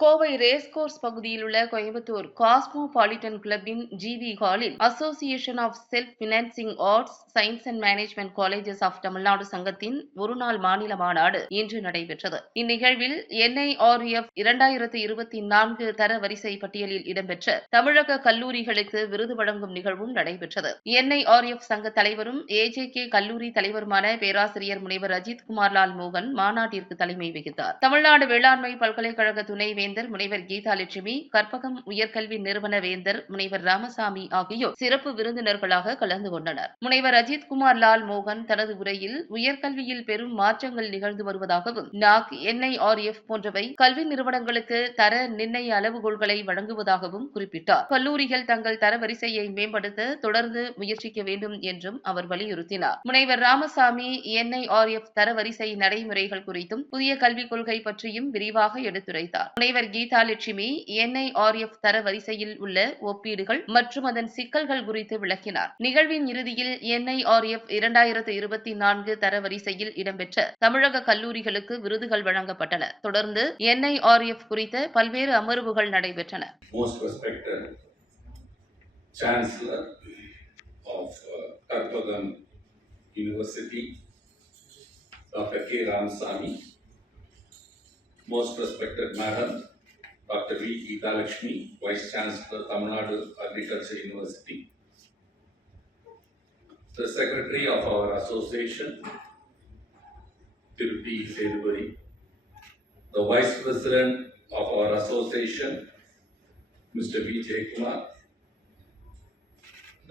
Kovai racecourse பகுதியில் உள்ள Coimbatore cosmopolitan கிளப்பின் ஜிவி ஹாலில் association of self financing arts science and management colleges of Tamil Nadu சங்கத்தின் ஒருநாள் மாநில மாநாடு இன்று நடைபெற்றது. இந்நிகழ்வில் NIRF 2024 தர வரிசை பட்டியலில் இடம்பெற்ற தமிழக கல்லூரிகளுக்கு விருது வழங்கும் நிகழ்வும் நடைபெற்றது. NIRF சங்க தலைவரும் AJK கல்லூரி தலைவருமான பேராசிரியர் முனைவர் அஜித்குமார் லால் மோகன் மாநாட்டிற்கு தலைமை வகித்தார். தமிழ்நாடு வேளாண்மை பல்கலைக்கழக துணை வேந்தர் முனைவர் கீதாலட்சுமி, கற்பகம் உயர்கல்வி நிறுவன வேந்தர் முனைவர் ராமசாமி ஆகியோர் சிறப்பு விருந்தினர்களாக கலந்து கொண்டனர். முனைவர் அஜித்குமார் லால் மோகன் தனது உரையில் உயர்கல்வியில் பெரும் மாற்றங்கள் நிகழ்ந்து வருவதாகவும் NIRF போன்றவை கல்வி நிறுவனங்களுக்கு தர நிர்ணய அளவுகோல்களை வழங்குவதாகவும் குறிப்பிட்டார். கல்லூரிகள் தங்கள் தரவரிசையை மேம்படுத்த தொடர்ந்து முயற்சிக்க வேண்டும் என்றும் அவர் வலியுறுத்தினார். முனைவர் ராமசாமி NIRF தரவரிசை நடைமுறைகள் குறித்தும் புதிய கல்விக் கொள்கை பற்றியும் விரிவாக எடுத்துரைத்தார். முனைவர் கீதாலட்சுமி NIRF தர வரிசையில் உள்ள ஒப்பீடுகள் மற்றும் அதன் சிக்கல்கள் குறித்து விளக்கினார். நிகழ்வின் இறுதியில் NIRF 2024 தர வரிசையில் இடம்பெற்ற தமிழக கல்லூரிகளுக்கு விருதுகள் வழங்கப்பட்டன. தொடர்ந்து NIRF குறித்த பல்வேறு அமர்வுகள் நடைபெற்றன. Chancellor of Karpagam University, Dr. K. Ramasamy, most respected Madam Dr. V. Geeta Lakshmi, Vice Chancellor, Tamil Nadu Agriculture University, the Secretary of our association, Tirupati Sedubari, the Vice President of our association, Mr. V. Kumar,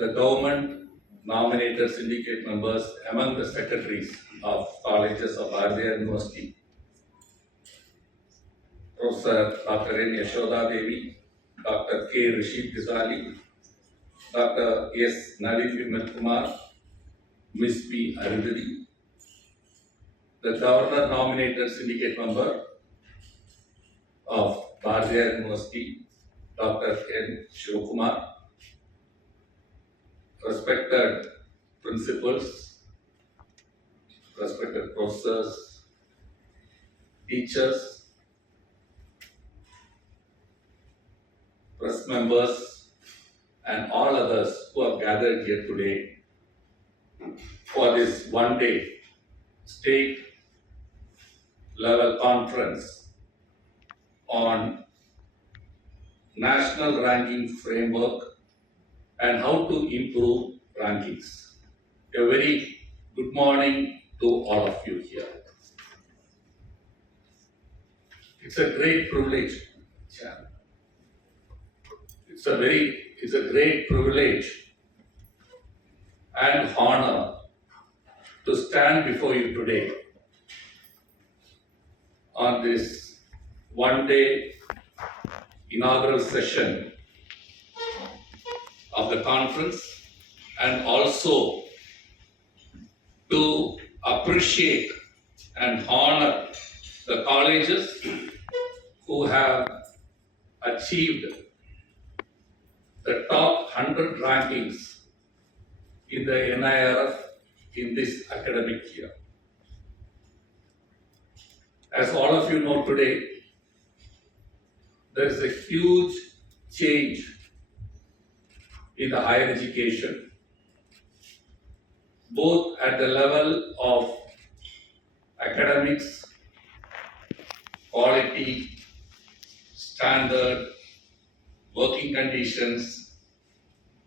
the government nominated syndicate members among the secretaries of colleges of Bharatiya University, Professor Dr. N. Yashoda Devi, Dr. K. Rashid Ghazali, Dr. S. Nalin Vimal Kumar, Ms. P. Arundhati, the governor nominated syndicate member of Bharatiya University, Dr. N. Shivakumar, respected principals, respected professors, teachers, press members, and all others who have gathered here today for this one-day state level conference on national ranking framework and how to improve rankings. A very good morning to all of you here. It's a great privilege. It's a great privilege and honor to stand before you today on this one-day inaugural session of the conference, and also to appreciate and honor the colleges who have achieved the top 100 rankings in the NIRF in this academic year. As all of you know today, there is a huge change in the higher education, both at the level of academics, quality, standard, working conditions,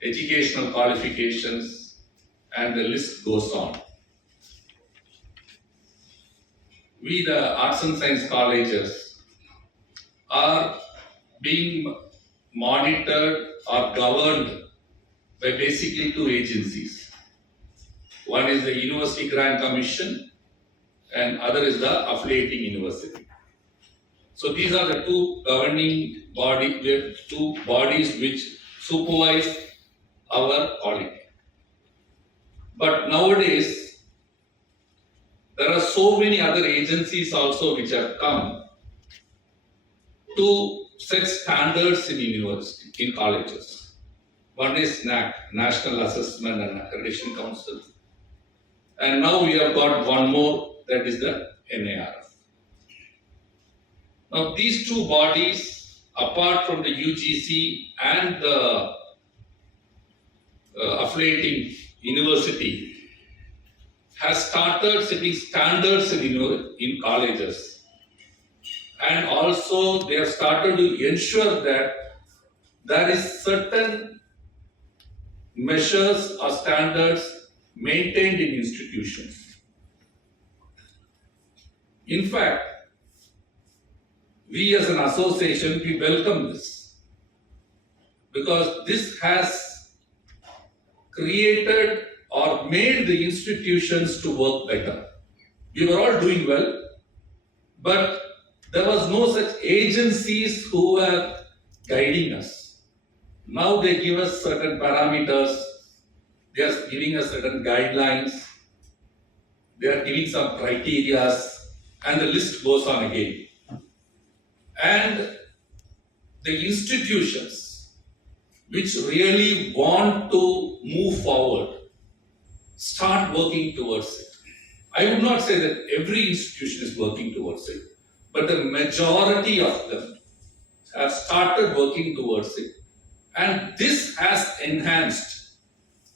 educational qualifications, and the list goes on. We, the arts and science colleges, are being monitored or governed by basically two agencies. One is the University Grant Commission and other is the affiliating university. So these are the two governing bodies which supervise our quality. But nowadays, there are so many other agencies also which have come to set standards in university, in colleges. One is NAC, National Assessment and Accreditation Council. And now we have got one more, that is the NIRF. Now these two bodies apart from the UGC and the affiliating university, has started setting standards in colleges. And also they have started to ensure that there is certain measures or standards maintained in institutions. In fact, we as an association, we welcome this because this has created or made the institutions to work better. We were all doing well, but there was no such agencies who were guiding us. Now they give us certain parameters, they are giving us certain guidelines, they are giving some criteria, and the list goes on again. And the institutions which really want to move forward start working towards it. I would not say that every institution is working towards it, but the majority of them have started working towards it. And this has enhanced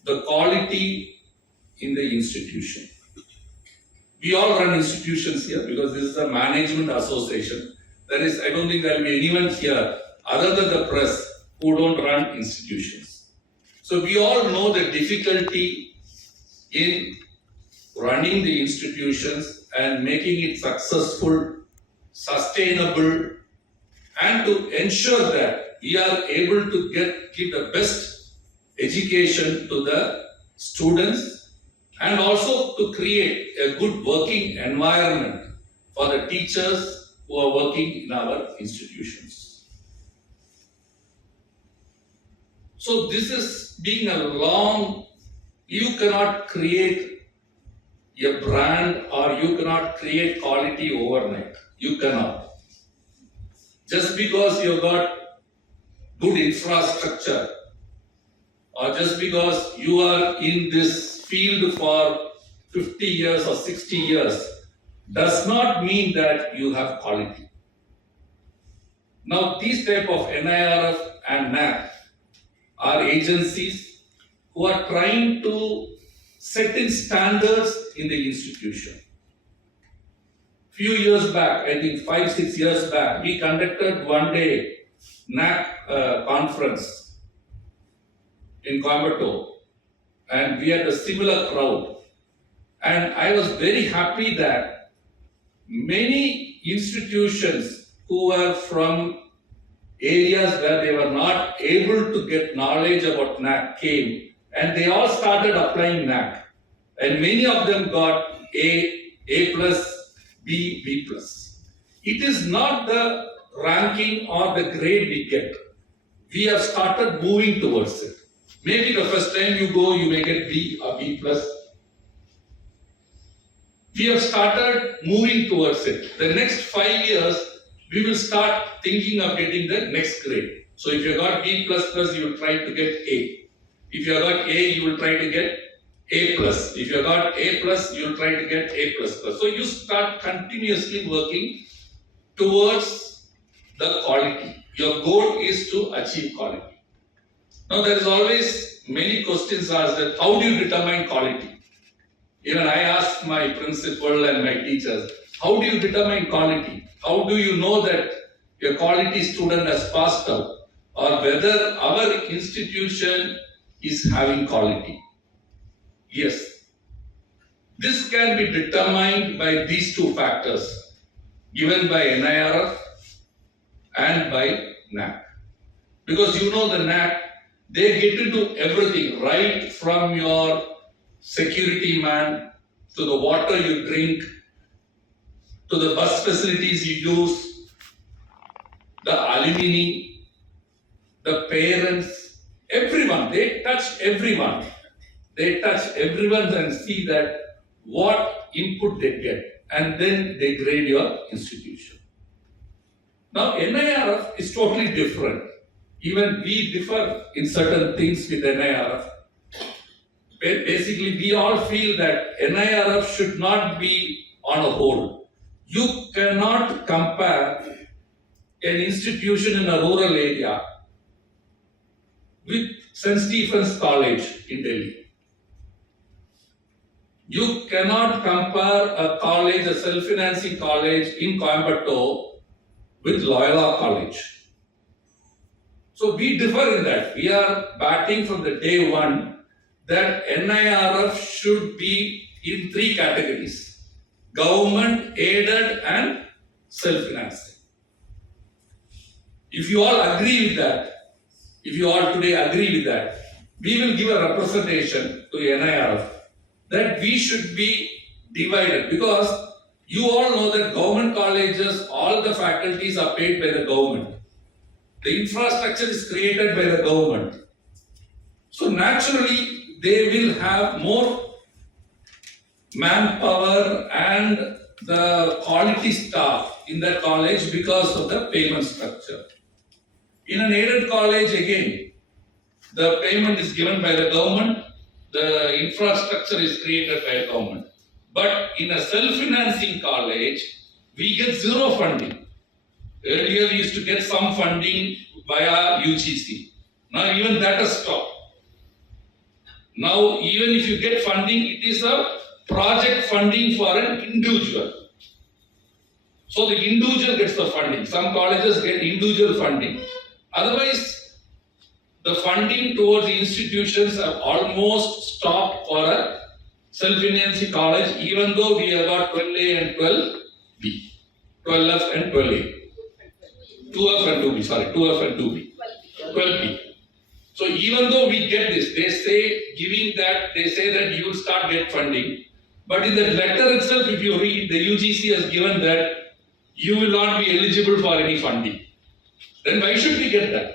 the quality in the institution. We all run institutions here because this is a management association. I don't think there will be anyone here other than the press who don't run institutions. So we all know the difficulty in running the institutions and making it successful, sustainable, and to ensure that we are able to give the best education to the students and also to create a good working environment for the teachers who are working in our institutions. So this is being a long, you cannot create a brand or you cannot create quality overnight. You cannot. Just because you've got good infrastructure or just because you are in this field for 50 years or 60 years does not mean that you have quality. Now, these type of NIRF and NAC are agencies who are trying to set in standards in the institution. Few years back, I think 5-6 years back, we conducted one day NAC conference in Coimbatore, and we had a similar crowd. And I was very happy that many institutions who were from areas where they were not able to get knowledge about NAC came, and they all started applying NAC. And many of them got A plus, B plus. It is not the ranking or the grade we get. We have started moving towards it. Maybe the first time you go, you may get B or B plus. We have started moving towards it. The next 5 years, we will start thinking of getting the next grade. So if you got B plus plus, you will try to get A. If you got A, you will try to get A plus. If you got A plus, you will try to get A plus plus. So you start continuously working towards the quality. Your goal is to achieve quality. Now there is always many questions asked that how do you determine quality? Even I asked my principal and my teachers, how do you determine quality? How do you know that your quality student has passed out or whether our institution is having quality? Yes. This can be determined by these two factors given by NIRF and by NAC. Because you know the NAC, they get into everything right from your security man to the water you drink to the bus facilities you use, the alumni, the parents, everyone, they touch everyone. They touch everyone and see that what input they get, and then they grade your institution. Now NIRF is totally different. Even we differ in certain things with NIRF. Basically, we all feel that NIRF should not be on a whole. You cannot compare an institution in a rural area with St. Stephen's College in Delhi. You cannot compare a college, a self-financing college in Coimbatore with Loyola College. So we differ in that. We are batting from the day one that NIRF should be in three categories: government, aided and self-financing. If you all agree with that, if you all today agree with that, we will give a representation to NIRF that we should be divided, because you all know that government colleges, all the faculties are paid by the government. The infrastructure is created by the government. So naturally, they will have more manpower and the quality staff in that college because of the payment structure. In an aided college, again, the payment is given by the government, the infrastructure is created by the government. But in a self-financing college, we get zero funding. Earlier, we used to get some funding via UGC. Now, even that has stopped. Now, even if you get funding, it is a project funding for an individual. So, the individual gets the funding. Some colleges get individual funding. Otherwise, the funding towards the institutions have almost stopped for a self-financing college, even though we have got 12A and 12B, 12F and 12A. 2F and 2B, sorry, 2F and 2B, 12B. So even though we get this, they say that you will start get funding. But in the letter itself, if you read, the UGC has given that you will not be eligible for any funding. Then why should we get that?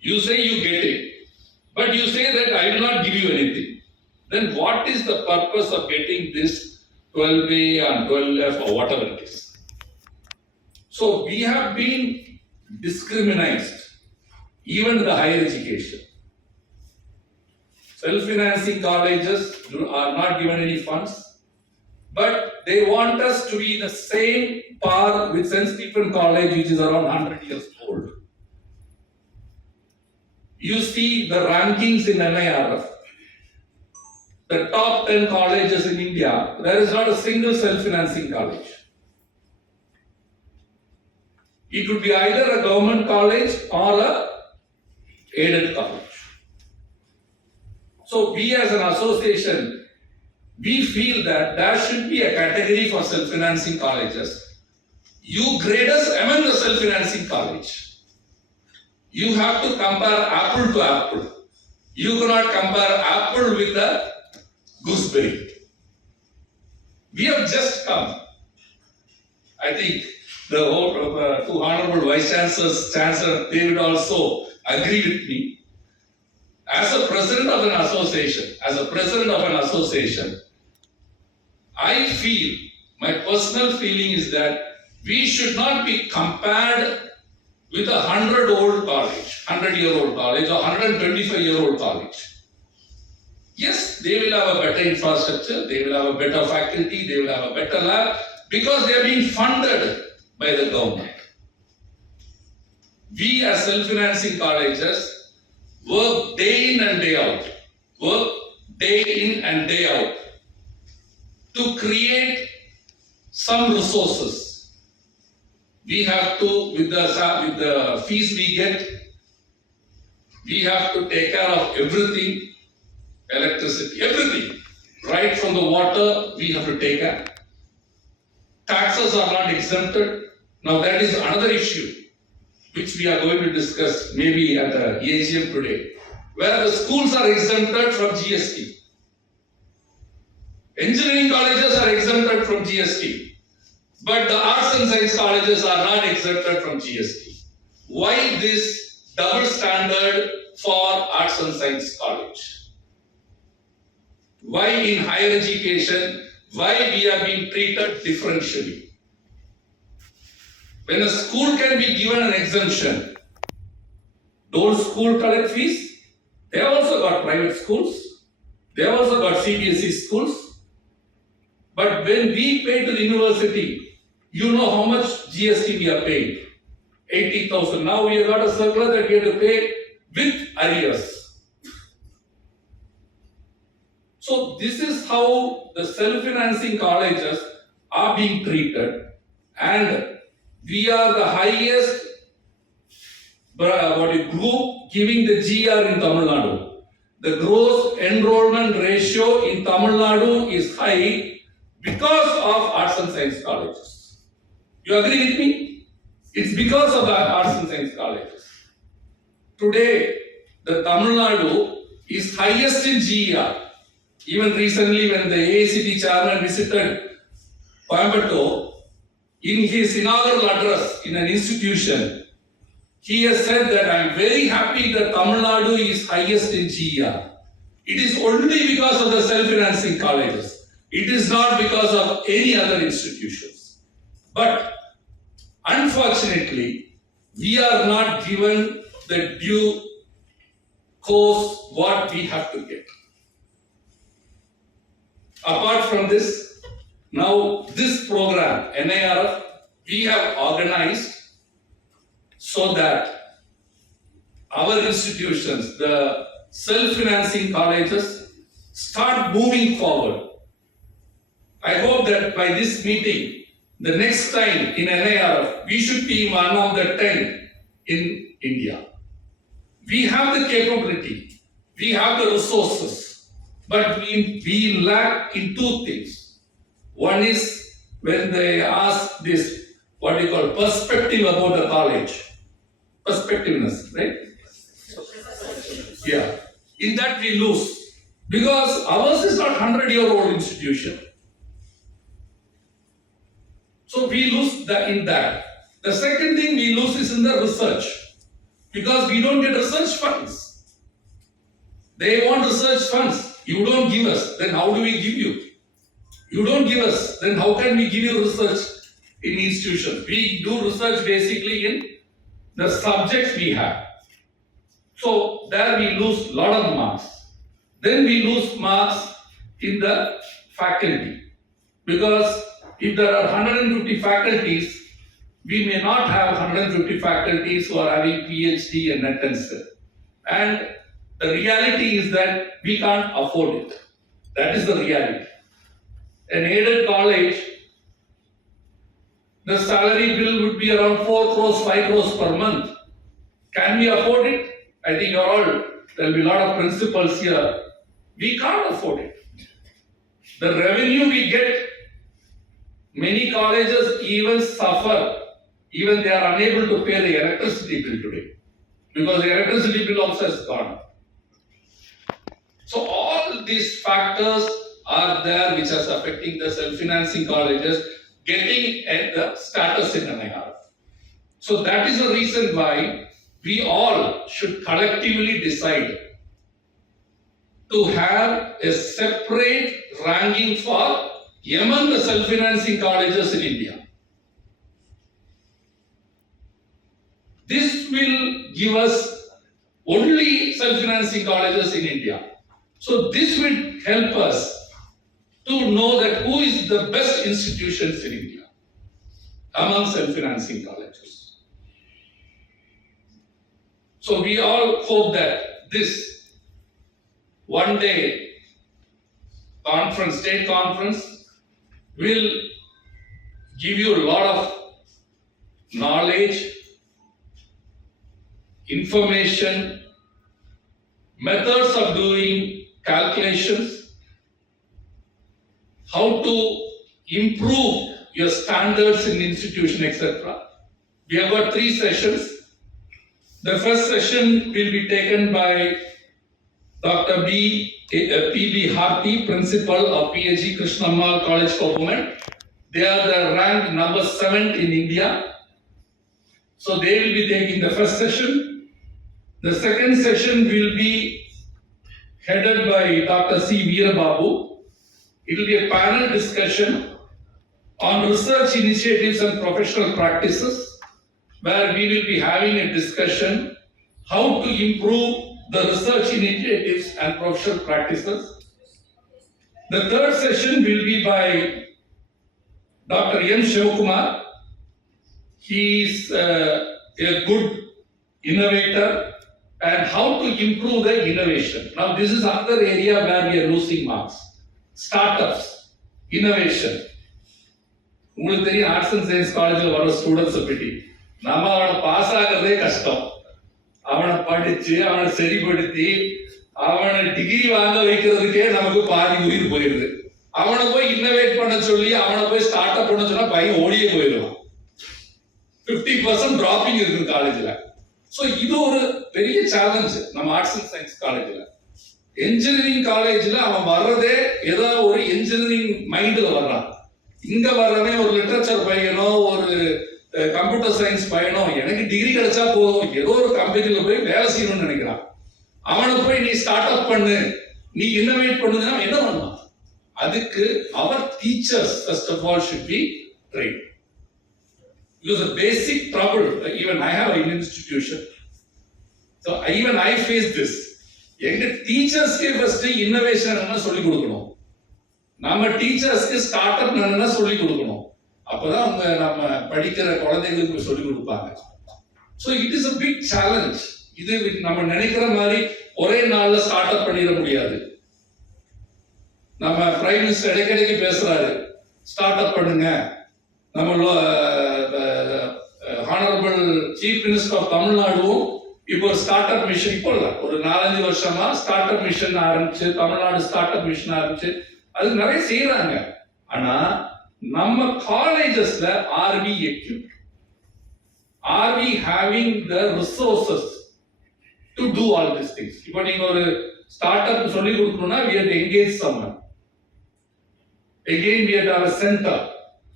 You say you get it, but you say that I will not give you anything. Then what is the purpose of getting this 12A and 12F or whatever it is? So we have been discriminated, even in the higher education. Self-financing colleges are not given any funds, but they want us to be the same par with St. Stephen College, which is around 100 years old. You see the rankings in NIRF, the top 10 colleges in India, there is not a single self-financing college. It would be either a government college or a aided college. So we as an association, we feel that there should be a category for self-financing colleges. You grade us among the self-financing college. You have to compare apple to apple. You cannot compare apple with a gooseberry. We have just come. I think the two honorable vice chancellors, Chancellor, they would also agree with me. As a president of an association, I feel, my personal feeling is that we should not be compared with a 100-year-old college or 125-year-old college. Yes, they will have a better infrastructure, they will have a better faculty, they will have a better lab, because they are being funded by the government. We as self-financing colleges work day in and day out, to create some resources. We have to, with the fees we get, we have to take care of everything, electricity, everything. Right from the water, we have to take care. Taxes are not exempted. Now that is another issue, which we are going to discuss maybe at the AGM today, where the schools are exempted from GST. Engineering colleges are exempted from GST, but the arts and science colleges are not exempted from GST. Why this double standard for arts and science college? Why in higher education, why we are being treated differentially? When a school can be given an exemption, those schools collect fees. They have also got private schools. They have also got CBSE schools. But when we pay to the university, you know how much GST we are paying. 80,000. Now we have got a circular that we have to pay with arrears. So this is how the self-financing colleges are being treated, and we are the highest group giving the GR in Tamil Nadu. The gross enrollment ratio in Tamil Nadu is high because of arts and science colleges. You agree with me? It's because of the arts and science colleges. Today, the Tamil Nadu is highest in GR. Even recently, when the AACT chairman visited Coimbatore, in his inaugural address in an institution, he has said that I am very happy that Tamil Nadu is highest in GR. It is only because of the self-financing colleges. It is not because of any other institutions. But unfortunately, we are not given the due course what we have to get. Apart from this, now this program, NIRF, we have organized so that our institutions, the self-financing colleges, start moving forward. I hope that by this meeting, the next time in NIRF, we should be one of the 10 in India. We have the capability, we have the resources, but we lack in two things. One is when they ask this, what you call perspective about the college. Perspectiveness, right? Yeah. In that we lose. Because ours is not 100-year-old institution. So we lose in that. The second thing we lose is in the research. Because we don't get research funds. They want research funds. You don't give us, then how do we give you? You don't give us, then how can we give you research in institutions? We do research basically in the subjects we have. So there we lose a lot of marks. Then we lose marks in the faculty. Because if there are 150 faculties, we may not have 150 faculties who are having PhD and net and SIL. And the reality is that we can't afford it. That is the reality. An aided college, the salary bill would be around 4 crores, 5 crores per month. Can we afford it? I think there will be a lot of principals here. We can't afford it. The revenue we get, many colleges even suffer. Even they are unable to pay the electricity bill today. Because the electricity bill also has gone. So all these factors are there which are affecting the self-financing colleges getting at the status in NIRF. So that is the reason why we all should collectively decide to have a separate ranking for among the self-financing colleges in India. This will give us only self-financing colleges in India. So this will help us to know that who is the best institutions in India among self-financing colleges. So we all hope that this one day conference, state conference, will give you a lot of knowledge, information, methods of doing calculations, how to improve your standards in institution, etc. We have got 3 sessions. The first session will be taken by Dr. P.B. Harti, Principal of P.H.G. Krishnammal College for Women. They are the ranked number 7th in India. So they will be taking the first session. The second session will be headed by Dr. C. Veerababu. It will be a panel discussion on research initiatives and professional practices, where we will be having a discussion how to improve the research initiatives and professional practices. The third session will be by Dr. N. Shivakumar. He is a good innovator and how to improve the innovation. Now this is another area where we are losing marks. Startups, innovation. உங்களுக்கு தெரியும் arts and science காலேஜில் வர ஸ்டூடெண்ட்ஸை பற்றி நம்ம அவனை pass ஆகிறதே கஷ்டம். அவனை படிச்சு அவனை சரிப்படுத்தி அவனை டிகிரி வாங்க வைக்கிறதுக்கே நமக்கு பாதி உயிர் போயிடுது. அவனை போய் இன்னோவேட் பண்ண சொல்லி அவனை போய் ஸ்டார்ட் அப் பண்ண சொன்னா பையன் ஓடியே போயிடுவான். 50% டிராப்பிங் இருக்கு காலேஜ்ல. ஸோ இது ஒரு பெரிய சேலஞ்ச் நம்ம ஆர்ட்ஸ் அண்ட் சயின்ஸ் காலேஜ்ல. என்ஜினியரிங் காலேஜ்ல அவன் வர்றதே ஏதோ ஒரு என்ஜினியரிங் மைண்ட்ல வர்றான். இங்க வர்றவன் ஒரு லிட்டரேச்சர் பையனோ ஒரு கம்ப்யூட்டர் சயின்ஸ் பையனோ எனக்கு டிகிரி கிடைச்சா போதும் ஏதோ ஒரு கம்பெனில போய் வேலை செய்யணும்னு நினைக்கிறான். அவனுக்கு போய் நீ ஸ்டார்ட் அப் பண்ணு, நீ இன்னோவேட் பண்ணுன்னா என்ன பண்ணுவான்? அதுக்கு our teachers first of all should be trained. It was a basic trouble. Even I have an institution, so even I face this. எங்க டீச்சர்ஸ்க்கே ஃபர்ஸ்ட் இன்னோவேஷன் என்ன சொல்லி கொடுக்கணும், நம்ம டீச்சர்ஸ்க்கு ஸ்டார்ட் அப் என்ன சொல்லி கொடுக்கணும். அப்பதான் அவங்க நம்ம படிக்கிற குழந்தைகளுக்கு சொல்லி கொடுப்பாங்க. So it is a big challenge. இது நம்ம நினைக்கிற மாதிரி ஒரே நாள்ல ஸ்டார்ட் அப் பண்ணிட முடியாது. நம்ம பிரைம் மினிஸ்டர் இடைக்கிடைக்கு பேசுறாரு ஸ்டார்ட் அப் பண்ணுங்க. நம்ம ஹானரபிள் சீஃப் மினிஸ்டர் ஆஃப் தமிழ்நாடும் இப்போ ஒரு ஸ்டார்ட் அப் மிஷன், இப்போ இல்ல ஒரு 4-5 வருஷமா ஸ்டார்ட் அப் மிஷன் ஆரம்பிச்சு, தமிழ்நாடு ஸ்டார்ட் அப் மிஷன் ஆரம்பிச்சு அது நிறைய செய்யறாங்க. ஆனா நம்ம காலேஜஸ்ல are we equipped, are we having the resources to do all this things. இப்போ நீங்க ஒரு ஸ்டார்ட் அப் சொல்லி கொடுக்கணும்னா we have to engage someone. Again we have to have a center.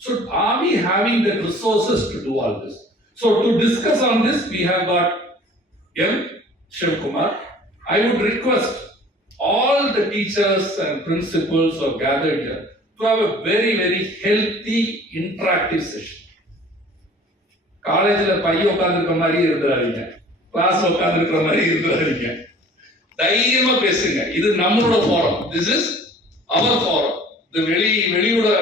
So are we having the resources to do all this? So to discuss on this we have got M. Shivkumar. I would request all the teachers and principals who are gathered here to have a very healthy interactive session. காலேஜ்ல பையன் உட்கார்ந்துருக்க மாதிரி இருந்துறாதீங்க, கிளாஸ்ல உட்கார்ந்துருக்கிற மாதிரி இருந்துறாதீங்க. தைரியமா பேசுங்க. இது நம்மளோட forum. This is our forum. இது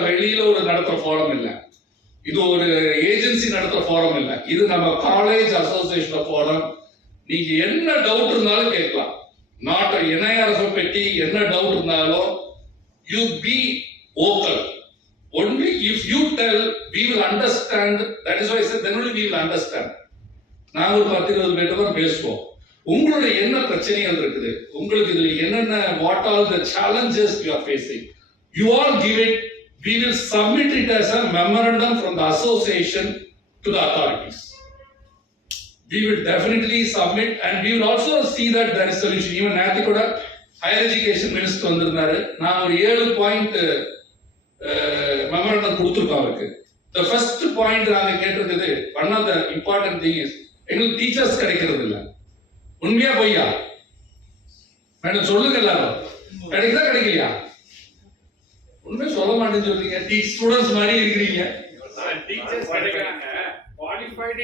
வெளியில ஒரு நடத்துற ஃபோரம் இல்ல, இது ஒரு ஏஜென்சி நடத்துற ஃபோரம் இல்ல, இது நம்ம காலேஜ் அசோசியேஷன் ஃபோரம். நீங்க என்ன டவுட் இருந்தாலும் கேட்கலாம். நாட் NIRF பற்றி என்ன டவுட் இருந்தாலும் you be vocal. Only if you tell we will understand. That is why I said then only we will understand. நாங்க ஒரு 10-20 பேர் தான் பேசுவோம். உங்களுடைய என்ன பிரச்சனைகள் இருக்குது, உங்களுக்கு இதுல என்னென்ன what all the challenges you are facing, you all give it. We will submit it as a memorandum from the association to the authorities. We will definitely submit and we will also see that there is solution. Even நேத்து கூட higher education minister வந்திருந்தாரு. நான் ஒரு 7 point memorandum கொடுத்துருக்கோம் அவருக்கு. The first point நாங்க கேட்டிருக்கிறது, one of the important thing is எங்களுக்கு டீச்சர்ஸ் கிடைக்கிறது இல்லை. உண்மையா பொய்யா? மேடம் சொல்லுங்க, எல்லாரும் கிடைக்குதா கிடைக்கலையா? உண்மையா சொல்ல மாட்டேன்னு சொல்றீங்க. ஸ்டூடெண்ட்ஸ் மாதிரி இருக்கிறீங்க. டீச்சர்ஸ் கிடைக்கிறாங்க, qualified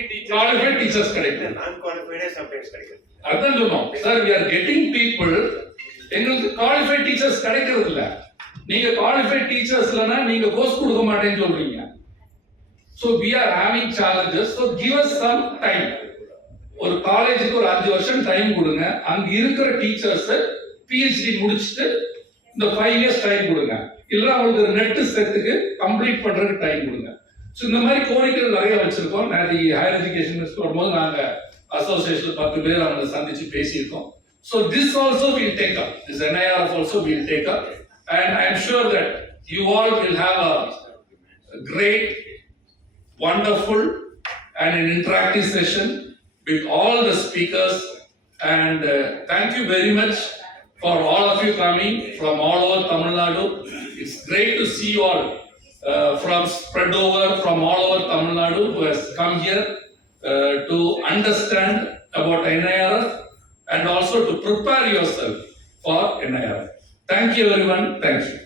teachers கிடைக்கும், non qualified sometimes கிடைக்கும். அதான் சொன்னோம் sir, we are getting people. எங்களுக்கு qualified teachers கிடைக்கிறது இல்ல. நீங்க qualified teachers இல்லனா நீங்க கோர்ஸ் கொடுக்க மாட்டேன்னு சொல்றீங்க. So we are having challenges. So give us some time. ஒரு காலேஜுக்கு ஒரு 5 வருஷம் டைம் கொடுங்க. அங்க இருக்கிற டீச்சர்ஸ் PhD முடிச்சிட்டு இந்த 5 இயர்ஸ் டைம் கொடுங்க. இல்ல அவங்களுக்கு நெட் செட்டுக்கு கம்ப்ளீட் பண்றதுக்கு டைம் கொடுங்க. ஸோ இந்த மாதிரி கோரிக்கைகள் நிறைய வச்சிருக்கோம். நிறைய ஹையர் எஜுகேஷன் மினிஸ்டர் வரும்போது நாங்கள் அசோசியேஷன் 10 பேர் அவங்களை சந்திச்சு பேசியிருக்கோம். So this also will take up, this NIRF also will take up, and I am sure that you all will have a great, wonderful and an interactive session with all the speakers. And thank you very much for all of you coming from all over Tamil Nadu. It's great to see you all. From spread over from all over Tamil Nadu who has come here to understand about NIRF and also to prepare yourself for NIRF. Thank you everyone. Thank you.